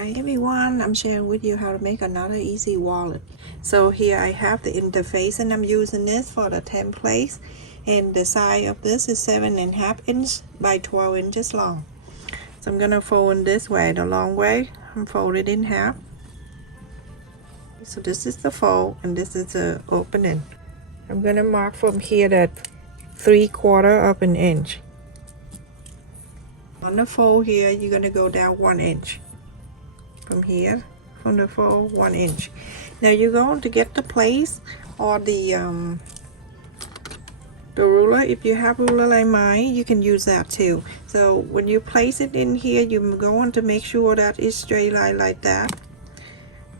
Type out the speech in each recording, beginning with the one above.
Hi everyone, I'm sharing with you how to make another easy wallet. So here I have the interface and I'm using this for the templates, and the size of this is 7.5 inch by 12 inches long. So I'm gonna fold in this way, the long way. I'm folded in half. So this is the fold and this is the opening. I'm gonna mark from here that 3/4 of an inch. On the fold here, you're gonna go down 1 inch. From here, from the fold, 1 inch. Now you're going to get the place or the ruler. If you have ruler like mine, you can use that too. So when you place it in here, you're going to make sure that it's straight line like that.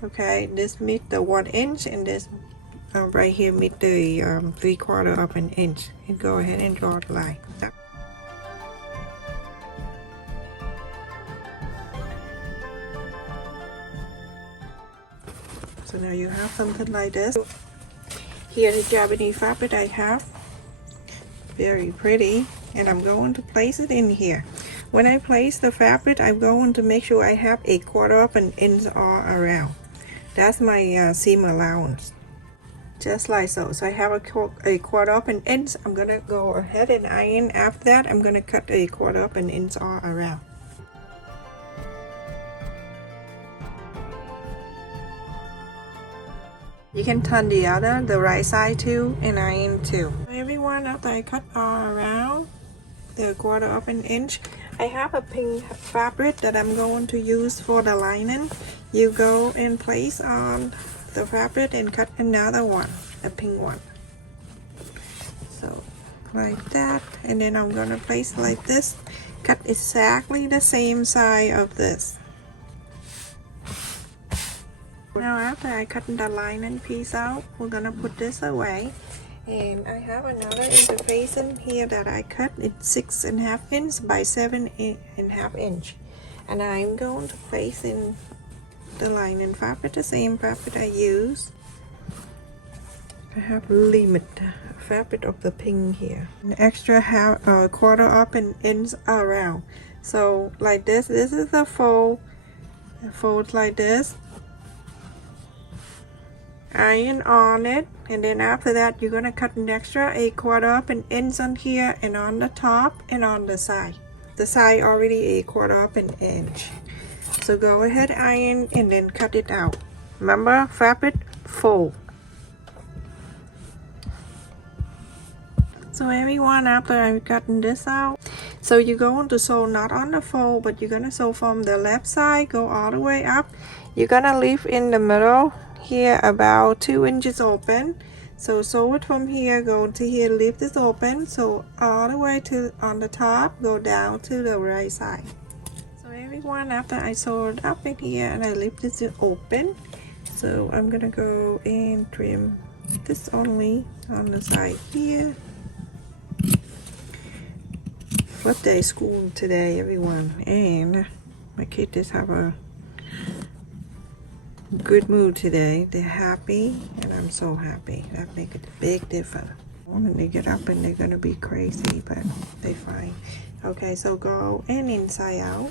Okay, this meet the 1 inch, and this right here meet the 3/4 of an inch. And go ahead and draw the line. So now you have something like this. Here the Japanese fabric I have, very pretty, and I'm going to place it in here. When I place the fabric, I'm going to make sure I have 1/4 of an inch all around. That's my seam allowance, just like so. So I have 1/4 of an inch. I'm gonna go ahead and iron. After that, I'm gonna cut 1/4 of an inch all around. You can turn the right side too, and iron too. Everyone, after I cut all around the 1/4 of an inch, I have a pink fabric that I'm going to use for the lining. You go and place on the fabric and cut another one, a pink one. So like that, and then I'm gonna place like this, cut exactly the same size of this. Now after I cut the lining piece out, we're gonna put this away. And I have another interface in here that I cut. It's 6.5 inch by 7.5 inch. And I'm going to place in the lining fabric, the same fabric I use. I have limit fabric of the pink here. An extra 1/4 of an inch around. So like this, this is the fold. Fold like this. Iron on it, and then after that you're gonna cut an extra 1/4 of an inch on here and on the top and on the side. The side already 1/4 of an inch. So go ahead, iron, and then cut it out. Remember, fabric fold. So everyone, after I've gotten this out, so you're going to sew not on the fold, but you're gonna sew from the left side, go all the way up. You're gonna leave in the middle here about 2 inches open. So sew it from here, go to here, leave this open, so all the way to on the top, go down to the right side. So everyone, after I sew it up in here and I leave this open, so I'm gonna go and trim this only on the side here. What day school today, everyone, and my kids just have a good mood today. They're happy, and I'm so happy. That makes a big difference. When they get up and they're gonna be crazy, but they fine. Okay, so go and inside out.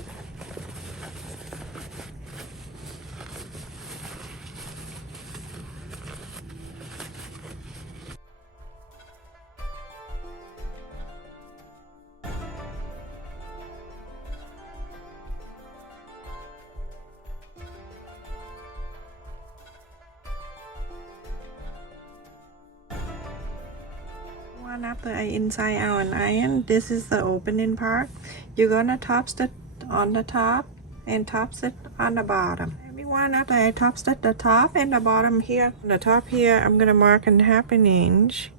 After I inside out and iron, this is the opening part. You're gonna top stitch on the top and top stitch on the bottom. Everyone, after I top stitch the top and the bottom here, on the top here, I'm gonna mark in 1/2 inch.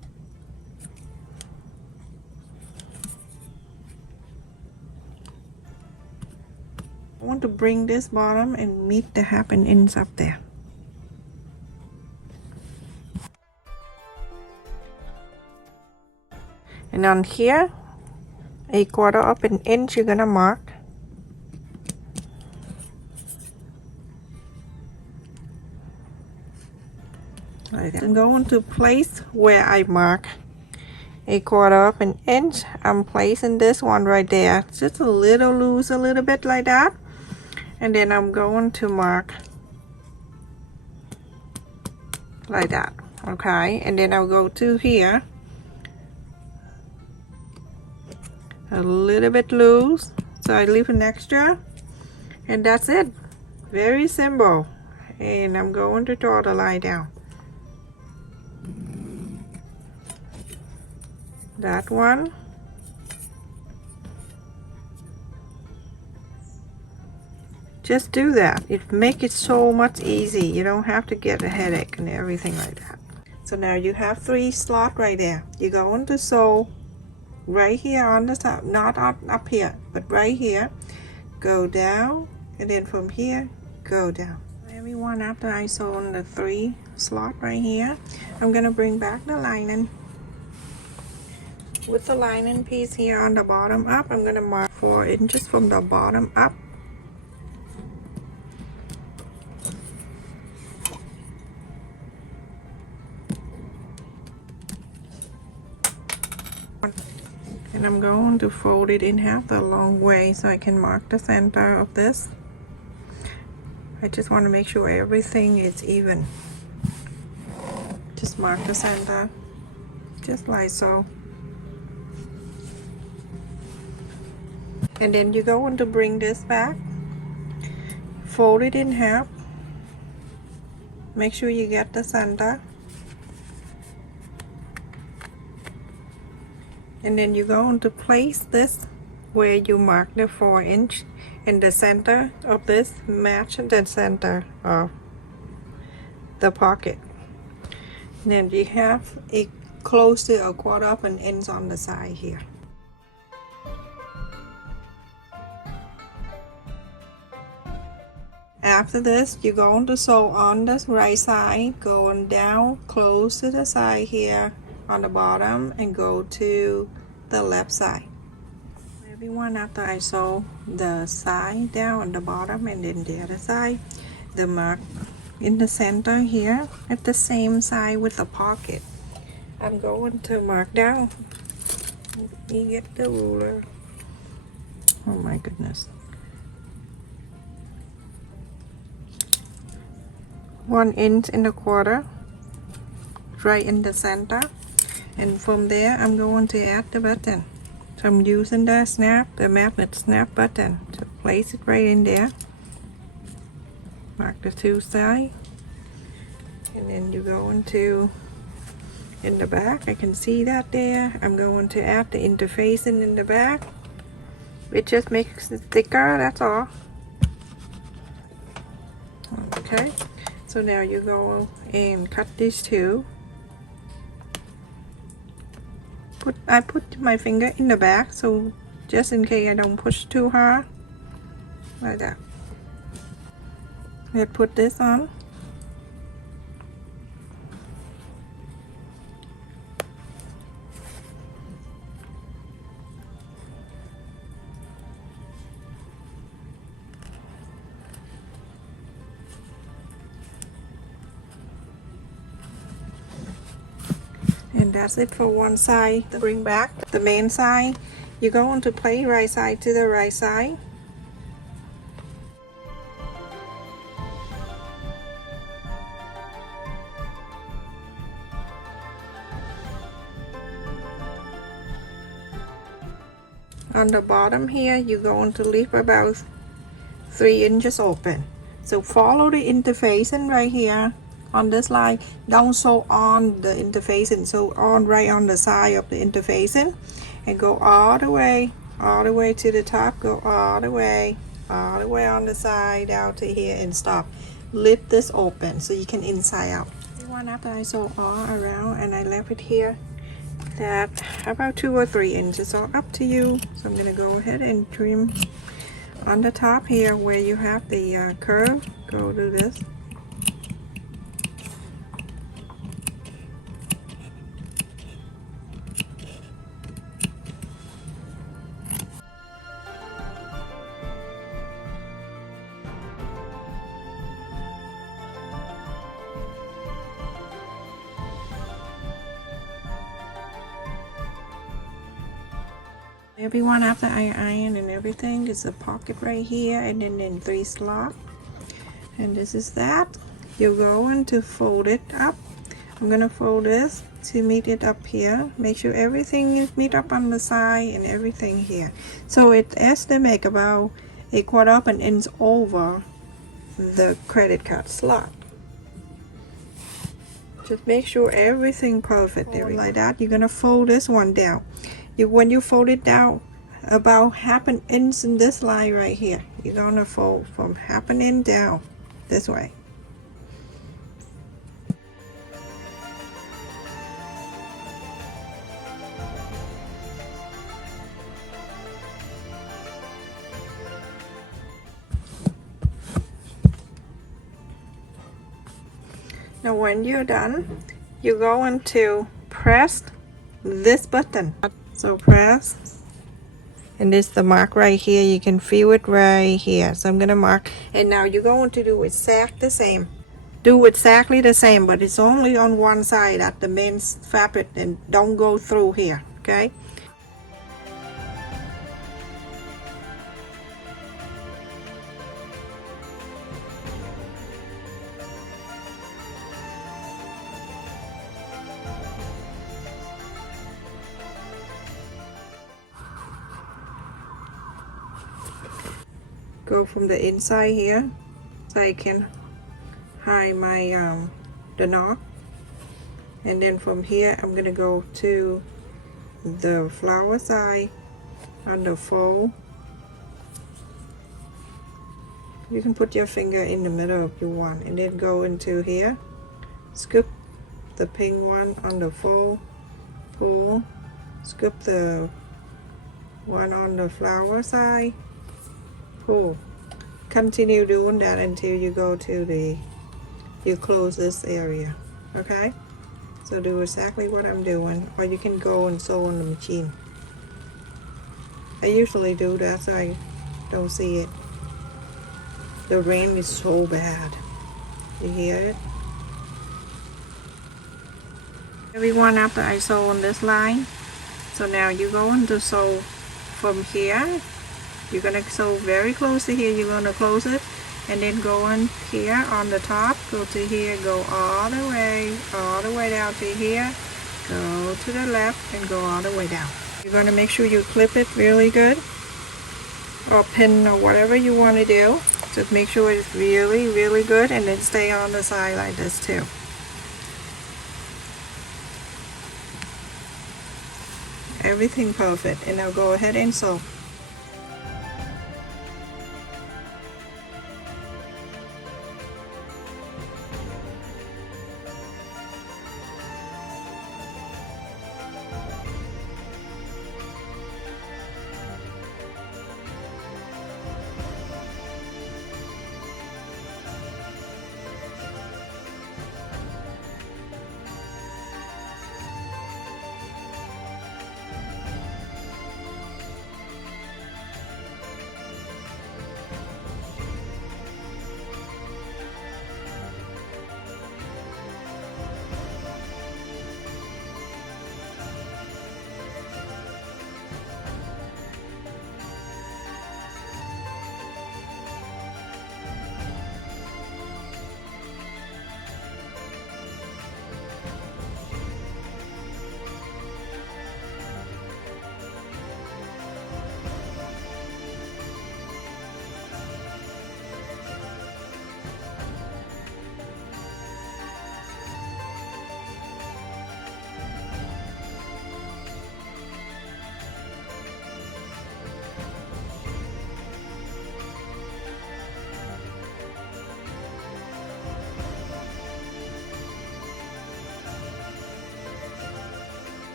I want to bring this bottom and meet the 1/2 inch up there. And on here, 1/4 of an inch, you're gonna mark. Like that. I'm going to place where I mark 1/4 of an inch. I'm placing this one right there, just a little loose, a little bit like that. and then I'm going to mark like that. Okay, and then I'll go to here a little bit loose, so I leave an extra, and that's it. Very simple. And I'm going to draw the line down. That one. Just do that. It makes it so much easy. You don't have to get a headache and everything like that. So now you have 3 slots right there. You're going to sew right here on the top, not up here, but right here. Go down, and then from here, go down. Everyone, after I sew on the 3 slot right here, I'm gonna bring back the lining. With the lining piece here on the bottom up, I'm gonna mark 4 inches from the bottom up. And I'm going to fold it in half the long way so I can mark the center of this. I just want to make sure everything is even. Just mark the center, just like so. And then you're going to bring this back, fold it in half, make sure you get the center. And then you're going to place this where you mark the 4 inch, and the center of this match the center of the pocket. And then you have it close to a 1/4 of an inch on the side here. After this, you're going to sew on the right side, going down close to the side here on the bottom, and go to the left side. Everyone, after I sew the side down on the bottom and then the other side, the mark in the center here at the same side with the pocket, I'm going to mark down. Let me get the ruler. Oh my goodness. 1 inch and a 1/4 right in the center, and from there I'm going to add the button. So I'm using the magnet snap button to place it right in there. Mark the 2 sides, and then you go into in the back. I can see that there. I'm going to add the interfacing in the back. It just makes it thicker, that's all. Okay, so now you go and cut these 2. I put my finger in the back, so just in case I don't push too hard, like that. I put this on. And that's it for one side. Bring back the main side. You're going to play right side to the right side. On the bottom here, you're going to leave about 3 inches open. So follow the interfacing right here on this line. Don't sew on the interfacing, sew on right on the side of the interfacing, and go all the way to the top. Go all the way on the side out to here and stop. Lift this open so you can inside out. One after I sew all around, and I left it here that about 2 or 3 inches, so up to you. So I'm gonna go ahead and trim on the top here where you have the curve. Go do this. Everyone, after I iron and everything, there's a pocket right here, and then 3 slots, and this is that. You're going to fold it up. I'm gonna fold this to meet it up here. Make sure everything is meet up on the side and everything here. So it estimates about 1/4 of an inch over the credit card slot. Just make sure everything perfect like that. You're gonna fold this one down. When you fold it down about 1/2 inch in this line right here, you're gonna fold from 1/2 inch down this way. Now when you're done, you're going to press this button. So press, and this the mark right here. You can feel it right here. So I'm gonna mark, and now you're going to do exactly the same. Do exactly the same, but it's only on one side at the main fabric, and don't go through here, okay? Go from the inside here, so I can hide my the knot, and then from here I'm gonna go to the flower side on the fold. You can put your finger in the middle if you want, and then go into here, scoop the pink one on the fold, pull, scoop the one on the flower side, pull. Continue doing that until you go to you close this area, okay? So do exactly what I'm doing, or you can go and sew on the machine. I usually do that so I don't see it. The rain is so bad. You hear it? Everyone, after I sew on this line, so now you're going to sew from here. You're gonna sew very close to here. You're gonna close it, and then go in here on the top, go to here, go all the way down to here, go to the left, and go all the way down. You're gonna make sure you clip it really good, or pin, or whatever you want to do. Just make sure it's really good, and then stay on the side like this too. Everything perfect, and now go ahead and sew.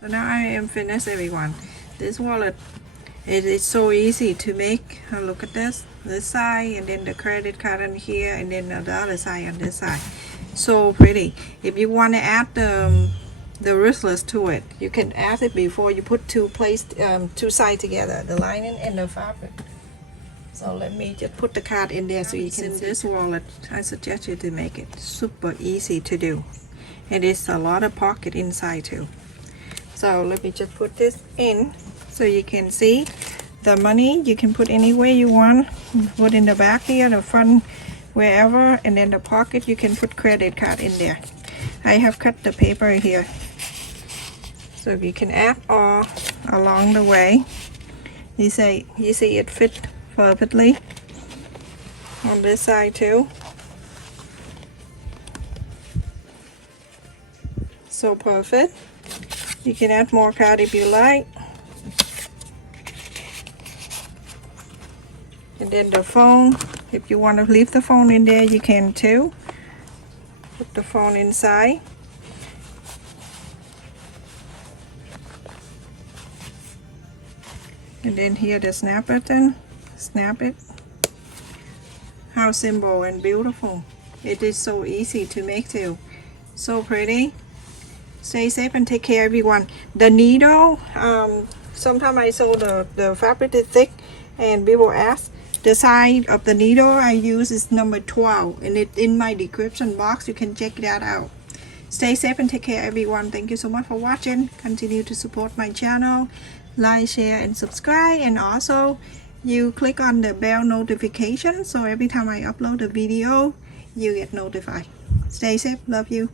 So now I am finished, everyone. This wallet, it is so easy to make. Look at this side, and then the credit card in here, and then the other side on this side. So pretty. If you want to add the wristlets to it, you can add it before you put two sides together, the lining and the fabric. So let me just put the card in there so you can see. This wallet, I suggest you to make it super easy to do. and it's a lot of pocket inside too. So let me just put this in so you can see the money. You can put anywhere you want. Put in the back here, the front, wherever, and then the pocket you can put credit card in there. I have cut the paper here so you can add all along the way. You see it fit perfectly on this side too. So perfect. You can add more card if you like. And then the phone, if you want to leave the phone in there, you can too. Put the phone inside. And then here the snap button. Snap it. How simple and beautiful. It is so easy to make too. So pretty. Stay safe and take care, everyone. The needle, sometimes I saw the fabric is thick and people ask. The size of the needle I use is number 12, and it's in my description box. You can check that out. Stay safe and take care, everyone. Thank you so much for watching. Continue to support my channel. Like, share, and subscribe. And also, you click on the bell notification so every time I upload a video, you get notified. Stay safe. Love you.